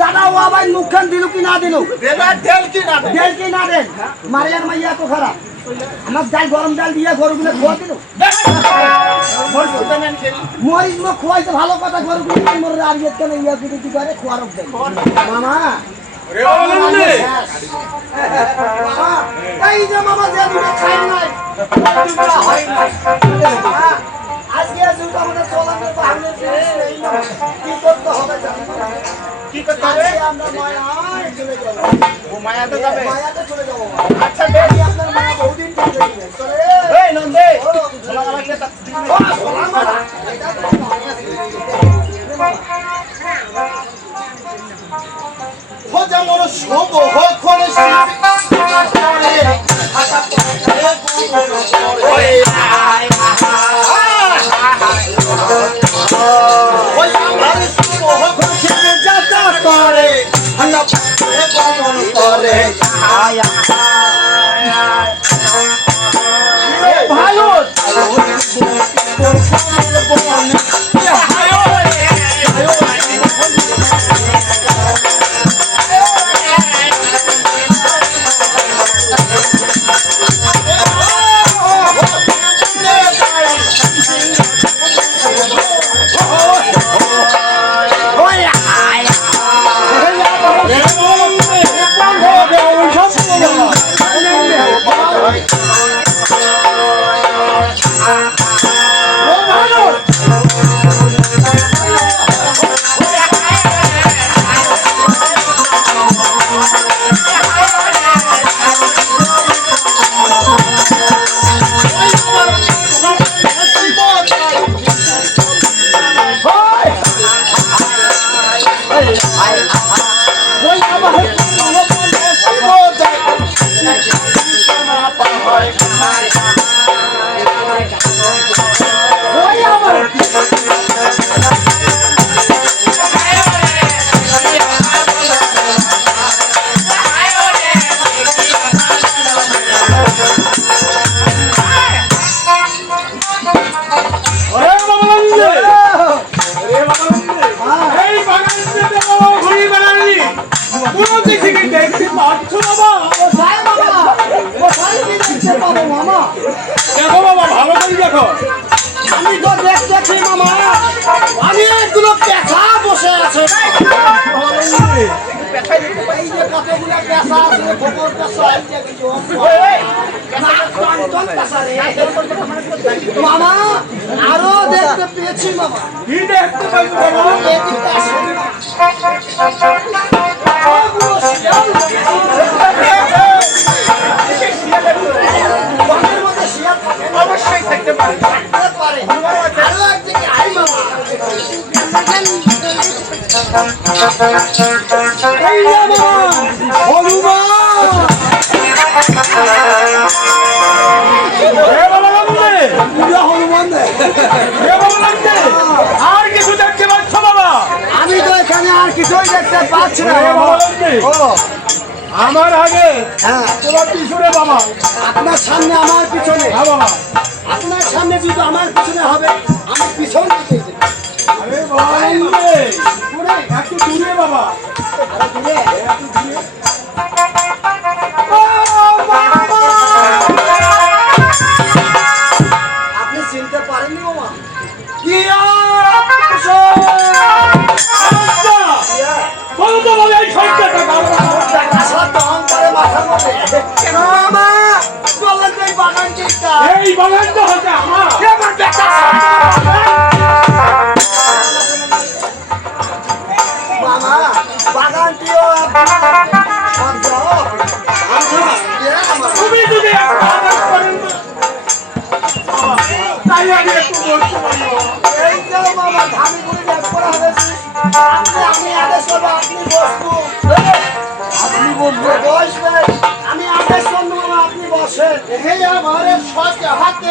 দাদা ওয়া বাড়ি মুখখান দিলু কি না দিলু? দেল কি না দেন মারিয়ার মাইয়া তো খারাপ। আমার ডাল গরম ডাল দিয়ে গরুগুলো খোয়া দিল? মরিচ মো খোয়াইতে ভালো কথা গরুগুলো মোর আর ইয়ে কেন ইয়া কিছু কি করে? খোয়ার মামা এই যে মামা যে দুটো খাই নাই হয় নাই। আমি তো দেখতেছি মামা। আমি এগুলো পেঁচা বসে আছে। মামা আরও দেখতে পেয়েছি মামা। কি দেখতে পাচ্ছ আর কিছু দেখতে পাচ্ছ বাবা আমি তো এখানে আর কিছুই দেখতে পাচ্ছি না। আমার আগে? হ্যাঁ। তোমার পিছনে বাবা। আপনার সামনে আমার পিছনে। হ্যাঁ বাবা। আপনার সামনে যদি আমার পিছনে হবে আমি পিছন দিতে আরে বাবা একটু দূরে বাবা। একটু দূরে। এই বাগানটা হচ্ছে আমার আমার সজ হাতে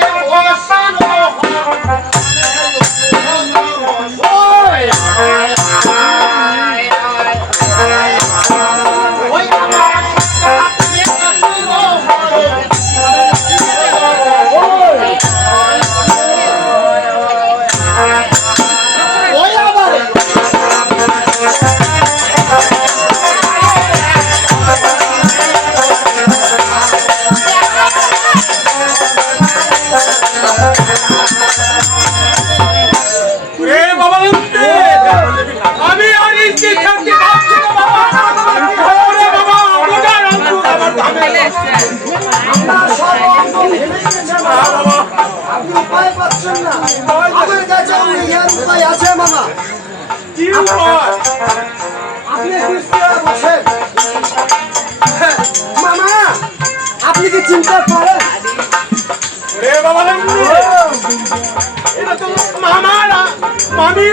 আমি আর ইস্তি থাকতে পারছি না বাবা ওরে বাবা ওটা রাখু আমার ধামে আপনার সব অঙ্গ গেছে মামা। আপনি উপায় পাচ্ছেন না আমার কাছে আপনি ইয়ার উপায় আছে মামা কি উপায় আপনি একটু বসেন মামা আপনি কি চিন্তা করেন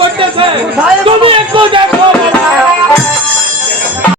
করতেছে তুমি একটু দেখো